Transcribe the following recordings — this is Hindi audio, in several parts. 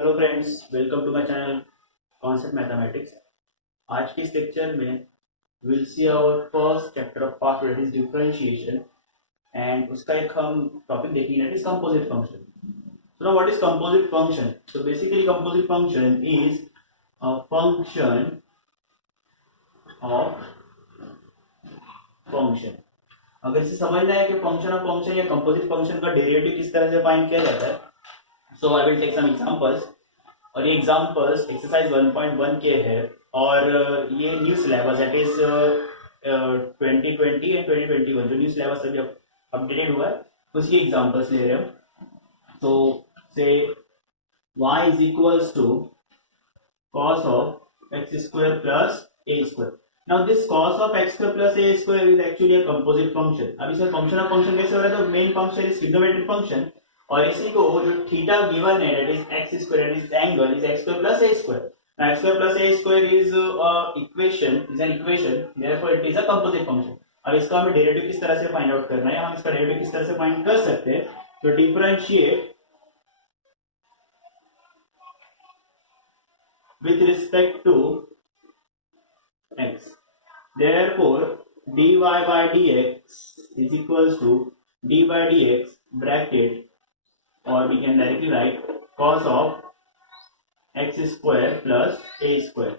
Hello friends, welcome to my channel concept mathematics. आज के इस लेक्चर में will see our first chapter of part that is differentiation and उसका एक हम टॉपिक देखेंगे that is composite function. So now what is composite function? So basically composite function is a function of function. अगर इसे समझना है कि फंक्शन ऑफ फंक्शन या कंपोजिट फंक्शन का डेरिवेटिव किस तरह से फाइंड किया जाता है, so I will take some examples. और ये एग्जांपल्स एक्सरसाइज 1.1 के है और ये new syllabus that is 2020 and 2021 जो न्यू सिलेबस अभी अपडेटेड हुआ है उसकी एग्जांपल्स ले रहे हैं। तो से y is equals to cos of x square plus a square. Now this cos of x square plus a square is actually a composite function. अब इसमें फंक्शन ऑफ फंक्शन कैसे हो रहा है? तो main function is trigonometric function और इसी को जो थीटा गिवन है that is x square and its angle is x square plus a square. Now x square plus a square is an equation, therefore it is a composite function. अब इसका हमें डेरिवेटिव किस तरह से फाइंड आउट करना है, हम इसका डेरिवेटिव किस तरह से फाइंड कर सकते हैं? तो differentiate with respect to x. Therefore, dy by dx is equals to d by dx bracket, or we can directly write cos of x square plus a square.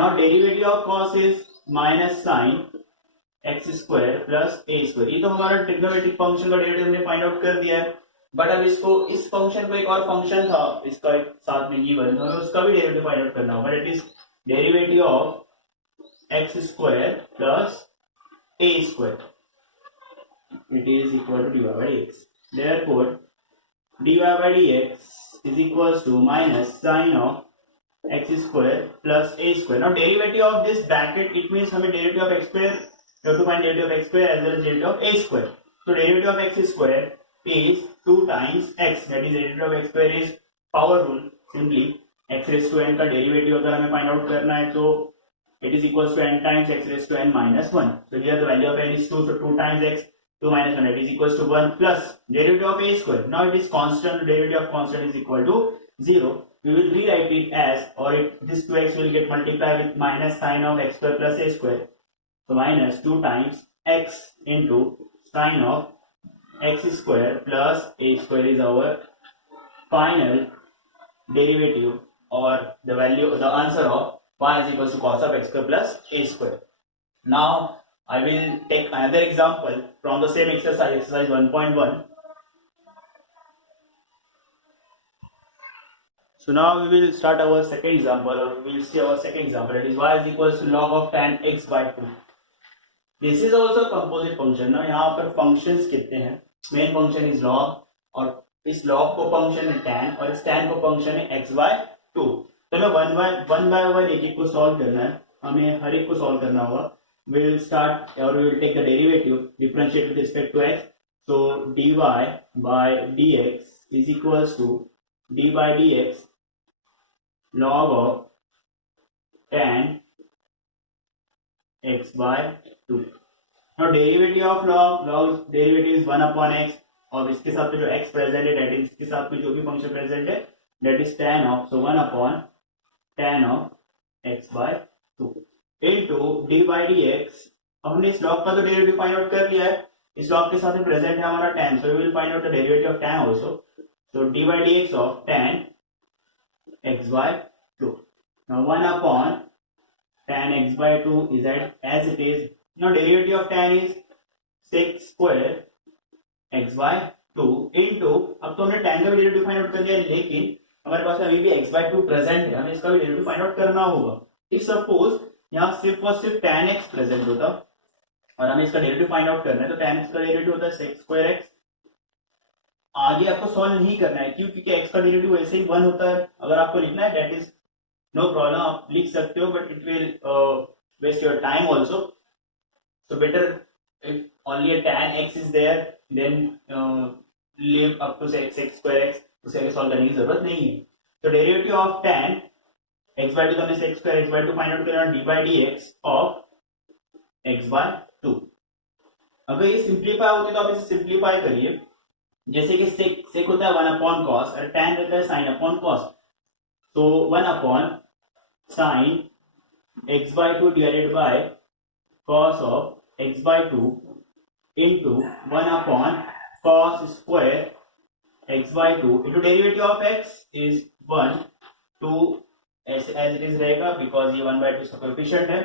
Now derivative of cos is minus sin x square plus a square. ये तो हमारा ट्रिग्नोमेट्रिक फंक्शन का डेरिवेटिव हमने फाइंड आउट कर दिया है। बट अब इसको इस फंक्शन को एक और फंक्शन था इसका एक साथ में गिवन, तो हमें उसका भी डेरिवेटिव फाइंड आउट करना होगा। That is derivative of x square plus a square, it is equal to d y by x. Therefore d y by d x is equals to minus sine of x square plus a square. Now derivative of this bracket it means हमें derivative of x square to find derivative of x square as well as derivative of a square. तो derivative of x square is 2 times x, that is derivative of x square is power rule, simply x raised to n का डेरिवेटिव अगर हमें फाइंड आउट करना है तो it is equals to n times x raised to n minus 1. So here the value of n is 2, so 2 times x 2 minus 1, that is equals to 1 plus derivative of a square. Now it is constant, derivative of constant is equal to 0. We will rewrite it as, or this 2x will get multiplied with minus sin of x square plus a square. So minus 2 times x into sin of x square plus a square is our final derivative, or the value, the answer of y is equals to cos of x square plus a square. Now I will take another example from the same exercise, exercise 1.1. So now we will start our second example, or we will see our second example, that is y is equals to log of tan x by 2. This is also a composite function. ना यहाँ पर functions कितने हैं? मेन फंक्शन इज लॉग और इस लॉग को फंक्शन है tan और इस tan को फंक्शन है x by 2। तो हमें वन बाय वन एक एक को सॉल्व करना है, हमें हर एक को सॉल्व करना होगा। वी विल स्टार्ट और we will take the derivative, differentiate with respect to x। So dy by dx is equals to d by dx log of tan x by 2। Now derivative of log derivative is 1 upon x, और इसके साथ में जो x प्रेजेंट है दैट इज इसके साथ में जो भी फंक्शन प्रेजेंट है that is tan of, so 1 upon tan of x by 2 into d by dx। अब हमने इस log का तो डेरिवेटिव फाइंड आउट कर लिया है, इस log के साथ में प्रेजेंट है हमारा tan, so we will find out the derivative of tan also। So d by dx of tan x by 2। Now 1 upon tan x by 2 is as it is। Now derivative of tan is sec square x by 2 into, अब तो हमने tan का भी डेरिवेटिव फाइंड आउट कर लिया, लेकिन हमारे पास अभी भी x by 2 प्रेजेंट है, हमें इसका भी डेरिवेटिव फाइंड आउट करना होगा। इफ सपोज यहाँ सिर्फ और सिर्फ tan x प्रेजेंट होता और हमें इसका डेरिवेटिव फाइंड आउट करना है, तो tan x का डेरिवेटिव होता है sec square x। आगे आपको सॉल्व नहीं करना है, क्यों? क्योंकि x का डेरिवेटिव वैसे ही 1 होता है। अगर आपको लिखना है दैट इज नो प्रॉब्लम, आप लिख सकते हो, but it will waste your time also. So better if only a tan x is there, then leave up to sec square x, उसे आगे सॉल्व करने की जरूरत नहीं है। तो derivative of tan x by 2 तो हमने sec square x by 2 find out करना, d by dx of x by 2। अगर ये सिंप्लीफाई होती तो आप इसे सिंप्लीफाई करिए, जैसे कि sec होता है 1 upon cos और tan रहता है sin upon cos। So 1 upon sin x by 2 divided by cos of x by 2 into 1 upon cos square x by 2 into derivative of x is 1 2 as it is रहेगा because ये 1 by 2 इसका कोएफिशिएंट है.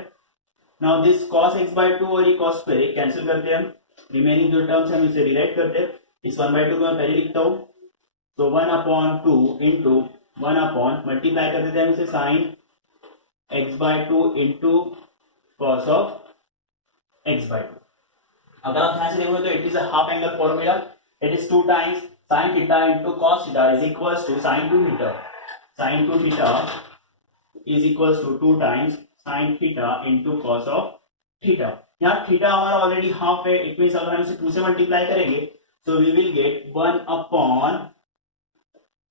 Now this cos x by 2 और ये cos square कैंसिल करते हैं हम, रिमेनिंग जो टर्म्स हम इसे डिराइव करते हैं. इस 1 by 2 को मैं पहले लिखता हूँ. तो 1 upon 2 into 1 upon मल्टीप्लाई कर देते हैं इसे sin x by 2 into cos of x by 2. अगर आप ध्यान से देखोगे तो it is a half angle formula. It is 2 times sin theta into cos theta is equals to sin 2 theta. Sin 2 theta is equals to 2 times sin theta into cos of theta. यहाँ थीटा हमारा ऑलरेडी हाफ है. इट मींस अगर हम इसे 2 से मल्टीप्लाई करेंगे so we will get 1 upon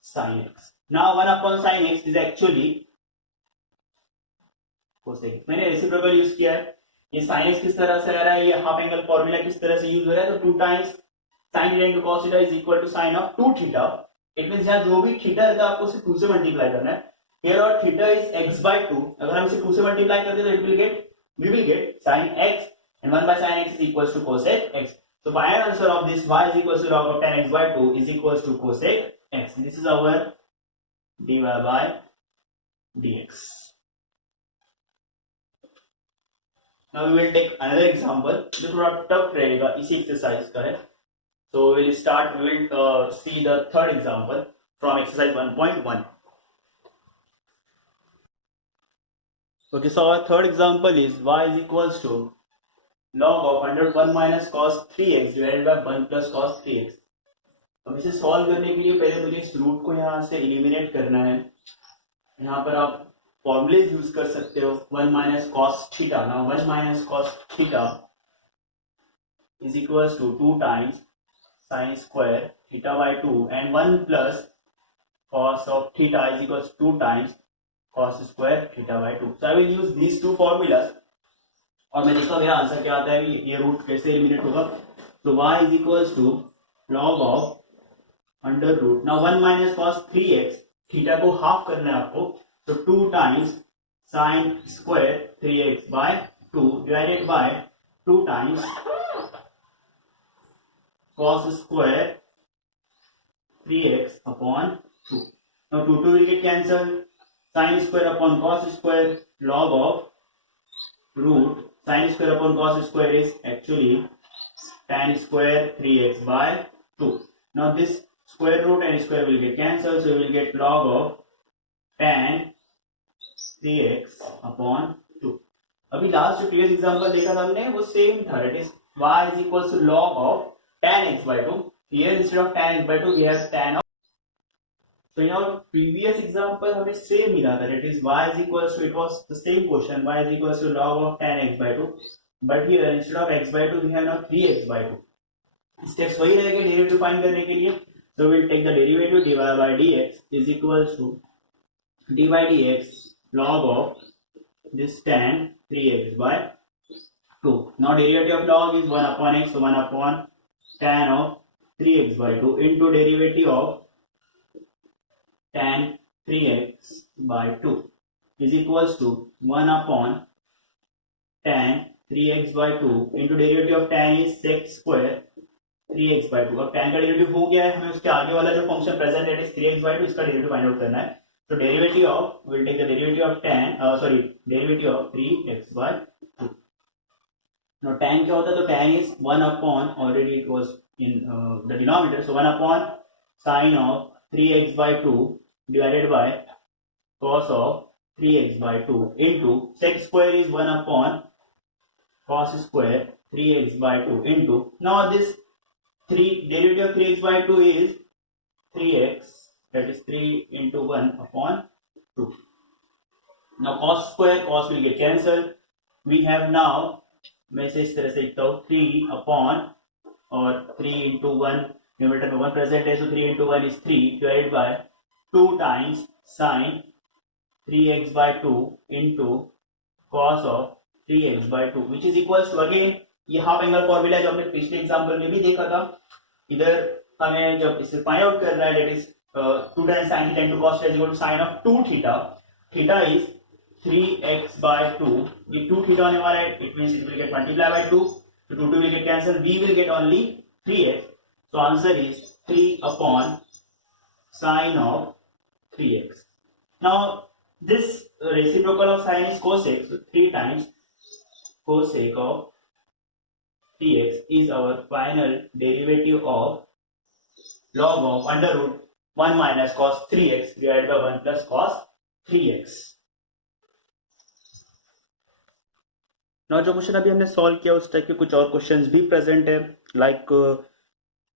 sin x. Now 1 upon sin x is actually cosec. मैंने रेसिप्रोकल यूज किया है. ये sin x किस तरह से आ रहा है, ये हाफ एंगल फॉर्मूला किस तरह से यूज हो रहा है. तो 2 times sin theta into cos theta is equal to sin of 2 theta. It means यहाँ जो भी थीटा रहता है आपको उसे 2 से मल्टीप्लाई करना है. Here और थीटा इज x by 2. अगर हम इसे 2 से मल्टीप्लाई करते तो we will get sin x and 1 by sin x is equals to cosec x. So final answer of this y is equals to log of tan x by 2 is equals to cosec x. This is our dy by dx. Now we will take another example जो थोड़ा टफ रहेगा, इसी एक्सरसाइज का है. So we will see the third example from exercise 1.1. Okay, so our third example is y is equals to log of under 1 minus cos 3x divided by 1 plus cos 3x. अब इसे सॉल्व करने के लिए पहले मुझे इस रूट को यहाँ से एलिमिनेट करना है. यहाँ पर आप फॉर्मूलेज यूज कर सकते हो. 1 minus cos theta. Now 1 minus cos theta is equals to 2 times sin square theta by 2 and 1 plus cos of theta is equals to 2 times cos square theta by 2. So I will use these two formulas और मैं देखता हूँ मेरा आंसर क्या आता है, ये रूट कैसे एलिमिनेट होगा. तो y is equals to log of under root. Now 1 minus cos 3x, theta को हाफ करना है आपको, तो 2 times sin square 3x by 2 divided by 2 times cos square 3x upon 2. Now 2 will get cancelled. Sin square upon cos square log of root. Sin square upon cos square is actually tan square 3x by 2. Now this square root and square will get cancelled, so we will get log of tan 3x upon 2. अभी लास्ट जो प्रीवियस एग्जांपल देखा था हमने वो सेम था. It is y is equals to log of tan x by 2. Here instead of tan x by 2 we have tan of. So in our previous example हमें सेम मिला था. It is y is equals to, it was the same question, y is equals to log of tan x by 2. But here instead of x by 2 we have now 3x by 2. Steps वही रहेंगे डेरिवेटिव फाइंड करने के लिए. So we'll take the derivative dy by dx is equals to dy by dx log of this tan 3x by 2. Now derivative of log is 1 upon x, so 1 upon tan of 3x by 2 into derivative of tan 3x by 2 is equals to 1 upon tan 3x by 2 into derivative of tan is sec square 3x by 2. अब tan का डेरिवेटिव हो गया है, हमें उसके आगे वाला जो फंक्शन प्रेजेंट है 3x by 2, इसका डेरिवेटिव फाइंड आउट करना है. तो derivative of, will take the derivative of tan derivative of 3x by 2. Now tan क्या होता है, तो tan is 1 upon, already it was in the denominator, so 1 upon sin of 3x by 2 divided by cos of 3x by 2 into sec square is 1 upon cos square 3x by 2 into, now this 3 derivative of 3x by 2 is 3x, that is 3 into 1 upon 2. Now cos square, cos will get cancelled. We have now, मैं इसे इस तरह से लिखता हूँ 3 upon और 3 into 1, न्यूमरेटर में 1 प्रेजेंट है, so 3 into 1 is 3 divided by 2 times sin 3x by 2 into cos of 3x by 2 which is equals to, again ये हाफ एंगल फॉर्मूला जो हमने पिछले एग्जांपल में भी देखा था. इधर हमें जब इसे फाइंड आउट करना है, that is 2 times sin theta into cos theta is equal to sin of 2 theta. Theta is 3x by 2. ये 2 theta होने वाला है, it means it will get multiplied by 2. So 2 will get cancelled. We will get only 3x. So answer is 3 upon sin of 3x. Now this reciprocal of sin is cosec. So 3 times cosec of 3x is our final derivative of log of under root 1 minus cos 3x divided by 1 plus cos 3x. now जो क्वेश्चन अभी हमने सॉल्व किया उस टाइप के कुछ और क्वेश्चंस भी प्रेजेंट है, लाइक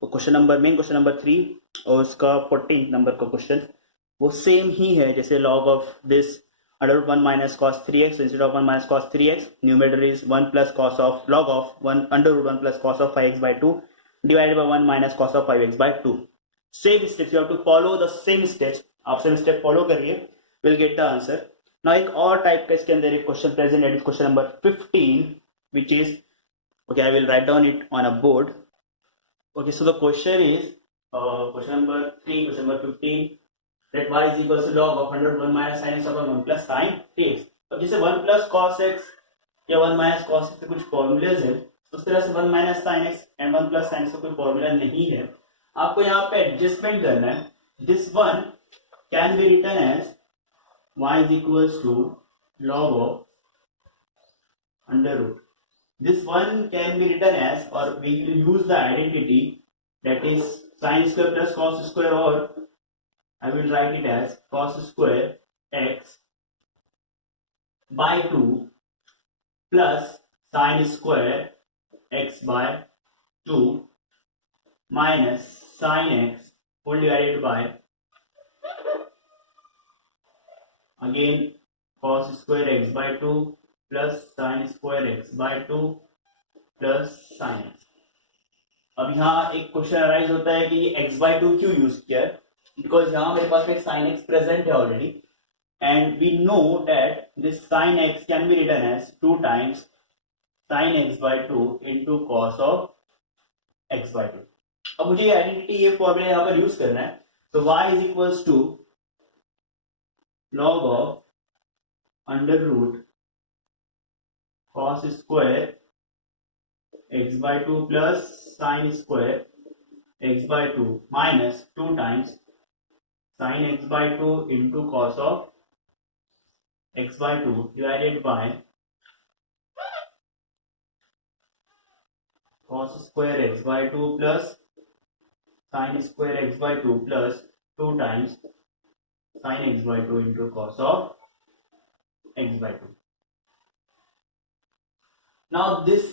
क्वेश्चन नंबर 3 और उसका 14 नंबर का क्वेश्चन वो सेम ही है जैसे log of this under root 1 minus cos 3x. instead of 1 minus cos 3x, numerator is 1 plus cos of log of 1 under root 1 plus cos of 5x by 2 divided by 1 minus cos of 5x by 2. Same steps, you have to follow the same steps. आप same step follow करिए, will get the answer. Now एक और टाइप का इसके अंदर एक क्वेश्चन प्रेजेंट है, question number 15, which is okay. I will write down it on a board. Okay, so the question is question number 3, question number 15. That y is equals to log of 101 minus sin x upon 1 plus sin x. अब जैसे 1 plus cos x या 1 minus cos x के कुछ फॉर्मूलेज है, उस तरह से 1 minus sin x and 1 plus sin x का कोई फॉर्मूला नहीं है. आपको यहाँ पे एडजस्टमेंट करना है. This one can be written as y is equals to log of under root. This one can be written as, or we will use the identity that is sin square plus cos square, or I will write it as cos square x by 2 plus sin square x by 2 minus sin x whole divided by again cos square x by 2 plus sin square x by 2 plus sin x. अब यहाँ एक क्वेश्चन अराइज होता है कि ये x by 2 क्यों यूज किया है, बिकॉज यहाँ मेरे पास एक sin x प्रेजेंट है already, and we know that this sin x can be written as 2 times sin x by 2 into cos of x by 2. अब मुझे ये आइडेंटिटी, ये फॉर्मूला यहाँ पर यूज करना है. तो y is equals to log of under root cos square x by 2 plus sin square x by 2 minus 2 times sin x by 2 into cos of x by 2 divided by cos square x by 2 plus sin square x by 2 plus 2 times sin x by 2 into cos of x by 2. Now this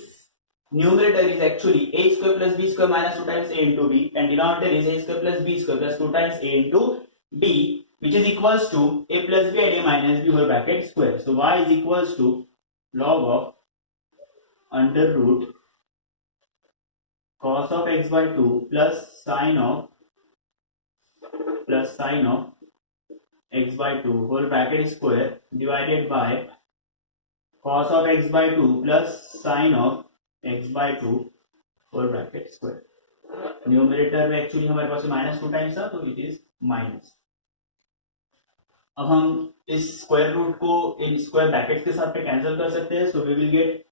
numerator is actually a square plus b square minus 2 times a into b, and denominator is a square plus b square plus 2 times a into b, which is equals to a plus b and a minus b whole bracket square. So y is equals to log of under root cos of x by 2 plus sin of x by 2 whole bracket square divided by cos of x by 2 plus sin of x by 2 whole bracket square. Numerator में एक्चुअली हमारे पास माइनस 2 टाइम्स था, तो इट इज माइनस. अब हम इस स्क्वायर रूट को इन स्क्वायर ब्रैकेट के साथ पे कैंसिल कर सकते हैं. So we will get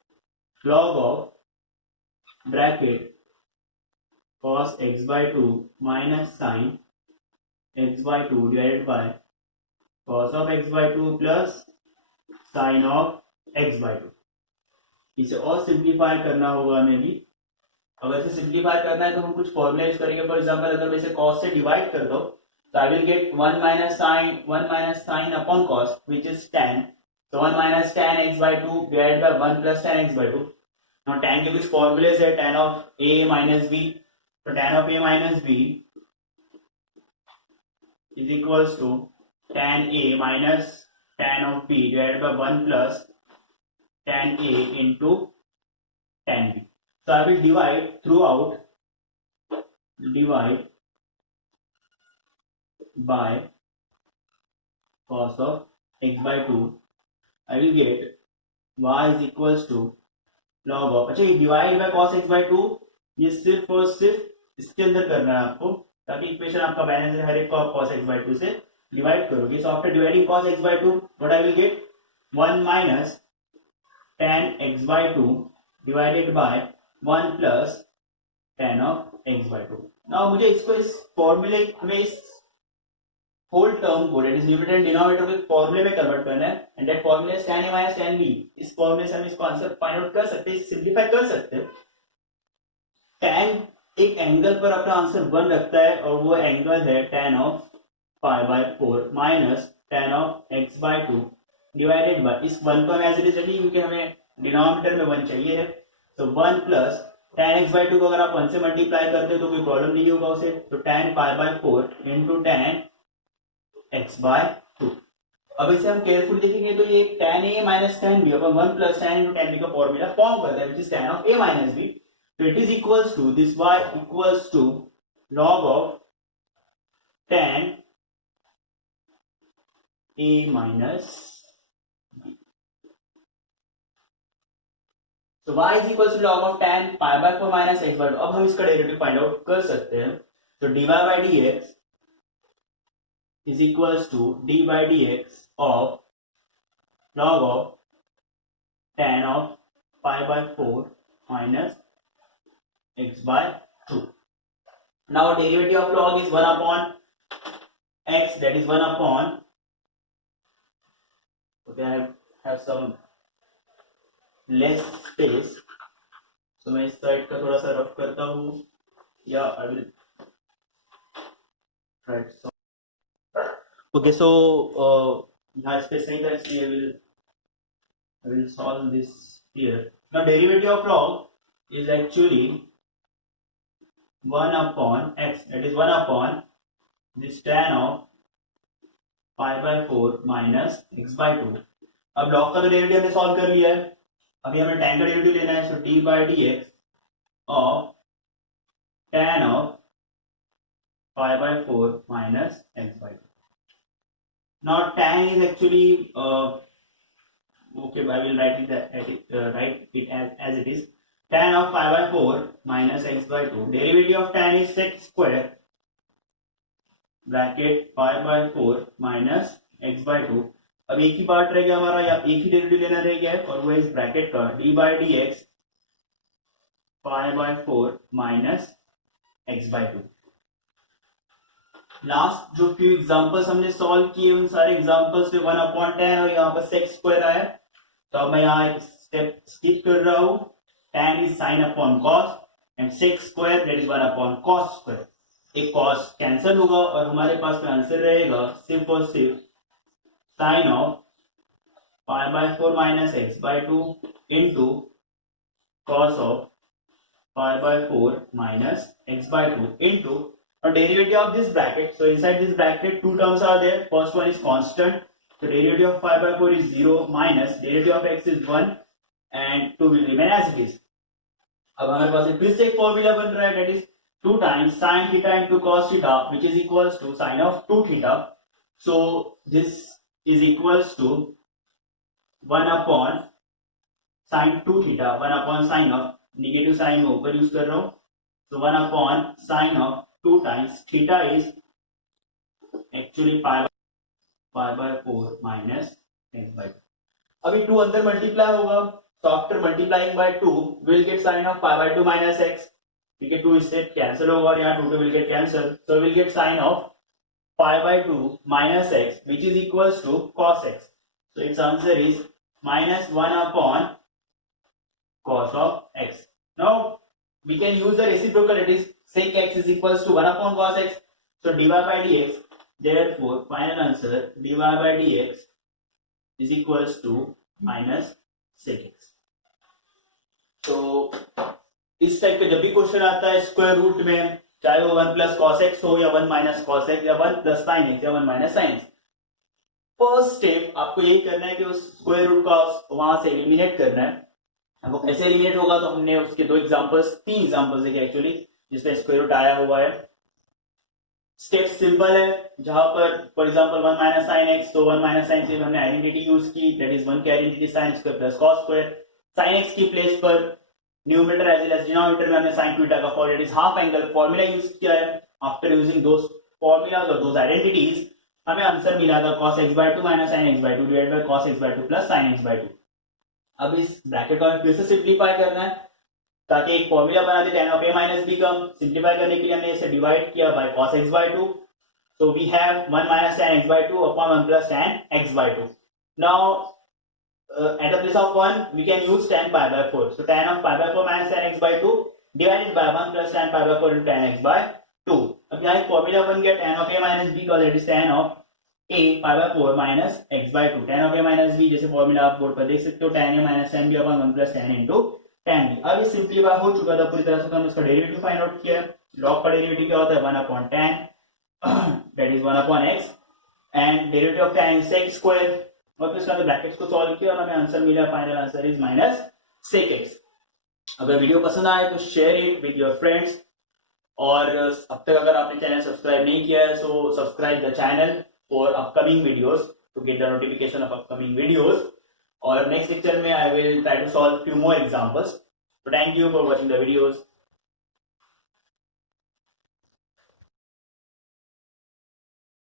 log of bracket cos x by 2 minus sin x by 2 divided by cos of x by 2 plus sin of x by 2. इसे और सिंप्लीफाई करना होगा हमें भी. अगर इसे सिंप्लीफाई करना है तो हम कुछ फॉर्मूला यूज करेंगे. फॉर एग्जांपल अगर मैं इसे cos से डिवाइड कर दो तो I will get 1 minus sin upon cos which is tan. So 1 minus tan x by 2 divided by 1 plus tan x by 2. Now tan के कुछ फॉर्मूलेस है, tan of a minus b. तो tan of a minus b is equals to tan a minus tan of b divided by 1 plus tan a into tan b. So I will divide throughout, divide by cos of x by 2. I will get y is equals to log of, अच्छा ये divide by cos x by 2 ये सिर्फ और सिर्फ इसके अंदर करना है आपको, ताकि इक्वेशन आपका बैलेंस है, हर एक को आप cos x by 2 से डिवाइड करोगे. So after dividing cos x by 2 what I will get 1 minus tan x by 2 divided by 1 plus tan of x by 2. Now मुझे इसको इस फॉर्मूले में इस होल टर्म को that is numerator and denominator को एक फॉर्मूले में कन्वर्ट करना है and that formula is tan a minus tan b. इस फॉर्मूले से हम इसको आंसर फाइंड आउट कर सकते हैं, सिंपलीफाई कर सकते हैं. tan एक एंगल पर अपना आंसर 1 रखता है और वो एंगल है tan of pi by 4 minus tan of x by 2 divided by, इस 1 को हम एज इट इज रखेंगे क्योंकि हमें डिनोमिनेटर में 1 चाहिए है. तो 1 प्लस tan x by 2 को अगर आप 1 से मल्टीप्लाई करते हो तो कोई प्रॉब्लम नहीं होगा उसे. तो tan pi by 4 into tan x by 2. अब इसे हम केयरफुल देखेंगे तो ये tan a minus tan b upon 1 plus tan into tan b का फॉर्मूला फॉर्म करता है, which is tan of a minus b. So it is equals to this y equals to log of tan a minus b. So y is equals to log of tan pi by 4 minus x by 2. अब हम इसका डेरिवेटिव फाइंड आउट कर सकते हैं. तो dy by dx is equals to d by dx of log of tan of pi by 4 minus x by 2. Now derivative of log is 1 upon x, that is 1 upon, okay, I have some less space, so मैं इस साइड का थोड़ा सा रफ करता हूँ या I will try to. Okay, so यहाँ space नहीं था इसलिए I will solve this here. Now derivative of log is actually 1 upon x, that is 1 upon this tan of pi by 4 minus x by 2. अब log का तो डेरिवेटिव हमने सॉल्व कर लिया है, अभी हमें tan का डेरिवेटिव लेना है. सो d by dx of tan of pi by 4 minus x by 2. Now tan is actually okay, I will write it as it is. Tan of pi by 4 minus x by 2. Derivative of tan is sec square bracket pi by 4 minus x by 2. अब एक ही पार्ट रह गया हमारा, या एक ही डेरिवेटिव लेना रह गया है और वो है इस ब्रैकेट का d by dx pi by 4 minus x by 2. Last जो फ्यू एग्जांपल्स हमने सॉल्व किए उन सारे एग्जांपल्स में 1 अपॉन tan और यहाँ पर sec स्क्वायर आया. तो अब मैं यहाँ एक स्टेप स्किप कर रहा हूँ. tan is sin upon cos and sec square that is 1 upon cos square. एक cos कैंसिल होगा और हमारे पास में आंसर रहेगा सिर्फ और सिर्फ sin of pi by 4 minus x by 2 into cos of pi by 4 minus x by 2 into derivative of this bracket. So inside this bracket two terms are there. First one is constant, so derivative of pi by 4 is 0 minus derivative of x is 1 and 2 will remain as it is. अब हमारे पास फिर से एक फॉर्मूला बन रहा है, that is 2 times sin theta into cos theta which is equals to sin of 2 theta. So this is equals to 1 upon sin 2 theta, 1 upon sin of negative sign में ऊपर यूज कर रहा हूँ. So 1 upon sin of 2 times theta is actually pi by 4 minus x by 2. अभी 2 अंदर मल्टीप्लाई होगा, so after multiplying by 2 we'll get sin of pi by 2 minus x. ठीक है, 2 इससे कैंसिल होगा और यहाँ 2 will get cancel, so we'll get sin of pi by 2 minus x which is equals to cos x. So its answer is minus 1 upon cos of x. Now we can use the reciprocal, that is sec x is equals to 1 upon cos x. So dy by dx, therefore final answer dy by dx is equals to minus sec x. तो इस टाइप का जब भी क्वेश्चन आता है स्क्वायर रूट में, चाहे वो 1 प्लस कॉस एक्स हो या 1 माइनस कॉस एक्स या 1 प्लस साइन एक्स या 1 minus sine x, first step आपको यही करना है कि उस स्क्वायर रूट का वहां से एलिमिनेट करना है. वो कैसे एलिमिनेट होगा, तो हमने उसके तीन एग्जांपल्स देखे एक्चुअली जिसमें स्क्वायर रूट आया हुआ है. स्टेप सिंपल है, जहां पर for example 1 minus sine x, तो 1 माइनस साइन से हमने आइडेंटिटी यूज की, दैट इज 1 की identity sine square plus cos square. Sine x की प्लेस पर numerator as well as denominator में हमने साइन थीटा का that is half angle formula use किया है. आफ्टर यूजिंग दोस फॉर्मूलाज और दोस आइडेंटिटीज हमें आंसर मिला था cos x by 2 minus sin x by 2 divide by cos x by 2 plus sin x by 2। अब इस ब्रैकेट को हमें फिर से सिंप्लीफाई करना है ताकि एक फॉर्मूला बना दे tan of a minus b का। सिंप्लीफाई करने के लिए हमने इसे डिवाइड किया bye cos x by 2, so we have 1 minus tan x by 2 upon 1 plus tan x by 2। now at the place of 1 we can use tan pi by 4, so tan of pi by 4 minus tan x by 2 divided by 1 plus tan pi by 4 into tan x by 2। अब यहाँ एक फॉर्मूला बन गया tan of a minus b का, that is tan of a pi by 4 minus x by 2। tan of a minus b जैसे फॉर्मूला आप बोर्ड पर देख सकते हो, tan a minus tan b upon 1 plus tan into tan b। अब ये सिंप्लीफाई हो चुका था पूरी तरह से, तो हमने इसका डेरिवेटिव फाइंड आउट किया। log का डेरिवेटिव क्या होता है 1 upon tan that is 1 upon x and derivative of tan is sec square। और फिर इसका ब्रैकेट्स को सॉल्व किया और हमें आंसर मिला, final answer is minus sec x। अगर वीडियो पसंद आए तो share it with your friends, और अब तक अगर आपने चैनल सब्सक्राइब नहीं किया है सो subscribe the channel for upcoming videos to get the notification of upcoming videos. और नेक्स्ट लेक्चर में I will try to solve few more examples. So thank you for watching the videos.